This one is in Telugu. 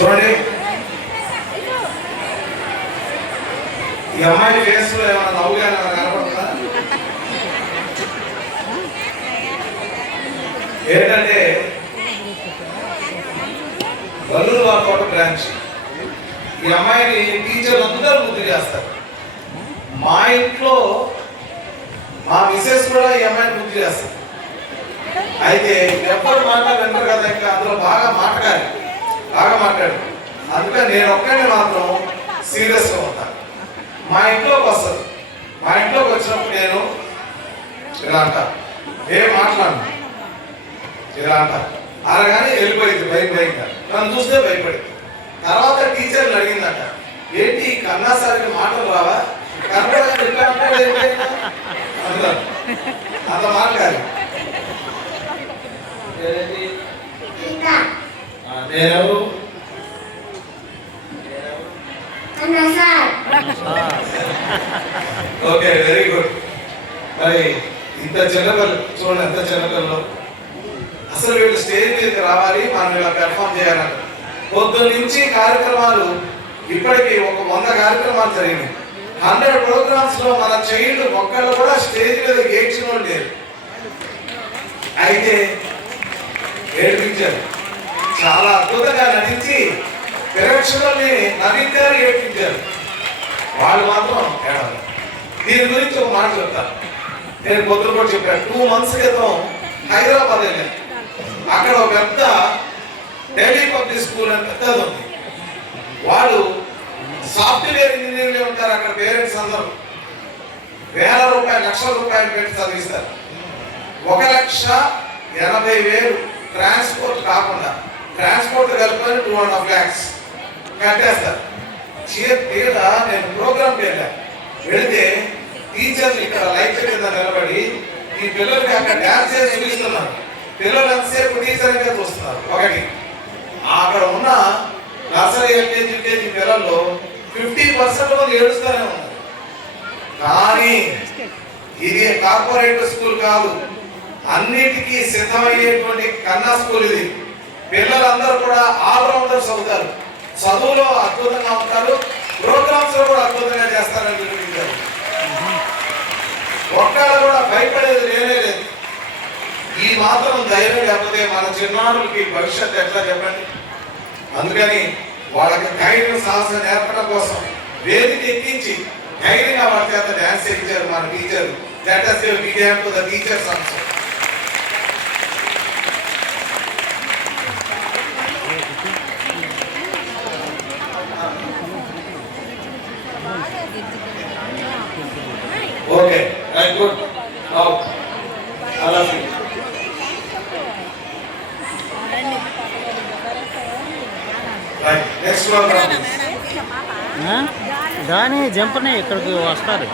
చూడండి, ఈ అమ్మాయి ఫేస్ లో ఏమైనా నవ్వుగా కనపడుతుందా? ఏంటంటే వల్లూరు వారికోట బ్రాంచ్. ఈ అమ్మాయిని టీచర్లు అందరూ ముద్దు చేస్తారు. మా ఇంట్లో మా మిసెస్ కూడా ఈ అమ్మాయిని ముద్దు చేస్తారు. అయితే ఎవ్వరు మాట్లాడారు కదా, ఇంకా అందులో బాగా మాట్లాడారు. అందుకని నేను ఒక్కడిని మాత్రం సీరియస్గా ఉంటాను. మా ఇంట్లోకి వస్తుంది. మా ఇంట్లోకి వచ్చినప్పుడు నేను ఇలా అంటాను, ఏం మాట్లాడను ఇలా అంటాను. అలాగని వెళ్ళిపోయింది భయంగా. నన్ను చూస్తే భయపడింది. తర్వాత టీచర్లు అడిగిందట, ఏంటి కన్నాసారికి మాటలు రావా, కన్నడ ఇట్లా అంటే అన్నారు. అంత మాట్లాడాలి. నేనెవరు? Okay, very good. మరి ఇంత చిన్నపిల్లలు చూడండి, ఎంత చిన్నపిల్లలు. అసలు వీళ్ళు స్టేజ్ మీదకి రావాలి, మనం ఇలా పెర్ఫామ్ చేయాలంట. పొద్దున్న నుంచి కార్యక్రమాలు ఇప్పటికీ ఒక 100 కార్యక్రమాలు జరిగినాయి. 100 ప్రోగ్రామ్స్ లో మన చైల్డ్ ఒక్కళ్ళు కూడా స్టేజ్ మీద ఏడ్చిన వాళ్ళు లేరు. అయితే ఏడిపించారు, చాలా అద్భుతంగా నటించి ప్రేక్షకుల్ని నవ్వించారు, ఏడిపించారు. వాళ్ళు మాత్రం ఏడాలి. దీని గురించి ఒక మాట చెప్తాను. నేను పొద్దున కూడా చెప్పాను. 2 months క్రితం హైదరాబాద్ వెళ్ళాను. అక్కడ ఒక పెద్ద ఢిల్లీ పబ్లిక్ స్కూల్ అని పెద్దది ఉంది. వాళ్ళు సాఫ్ట్వేర్ ఇంజనీర్లు ఉంటారు. అక్కడ పేరెంట్స్ అందరూ వేల రూపాయలు, లక్షల రూపాయలు పెట్టి చదివిస్తారు. 1,80,000 ట్రాన్స్పోర్ట్ కాకుండా, ట్రాన్స్పోర్ట్ కలుపుకొని 2.5 lakhs కట్టేస్తారు. తీరా నేను ప్రోగ్రామ్కి వెళ్ళాను. వెళితే టీచర్లు ఇక్కడ లైట్ కింద నిలబడి ఈ పిల్లలకి అక్కడ డ్యాన్స్ చేసి చూపిస్తున్నారు. పిల్లలు ఎంతసేపు టీచర్ ఇంకా చూస్తున్నారు. ఒకటి, అక్కడ ఉన్న నర్సరీ, ఎల్కేజీ, యూకేజీ పిల్లల్లో 50% మంది ఏడుస్తూనే ఉన్నారు. కానీ ఇది కార్పొరేట్ స్కూల్ కాదు, అన్నిటికీ సిద్ధమయ్యేటువంటి కన్నా స్కూల్ ఇది. పిల్లలందరూ కూడా ఆల్రౌండర్స్ అవుతారు. చదువులో అద్భుతంగా ఉంటారు, ప్రోగ్రామ్స్ లో కూడా అద్భుతంగా చేస్తారని చూపించారు. ఒక్కళ్ళు కూడా భయపడేది లేనే లేదు. ఈ మాత్రం ధైర్యం లేకపోతే మన చిన్నారులకి భవిష్యత్తు ఎట్లా చెప్పండి? అందుకని వాళ్ళకి ధైర్యం, సాహసం నేర్పడం కోసం వేదిక ఎక్కించి ధైర్యంగా వాళ్ళ చేత డ్యాన్స్ చేయించారు మన teacher. Let us give big hand to the teachers also. Okay, right, good. Now, all of you. Right, next one. దాని జంపనే ఇక్కడికి వస్తారు.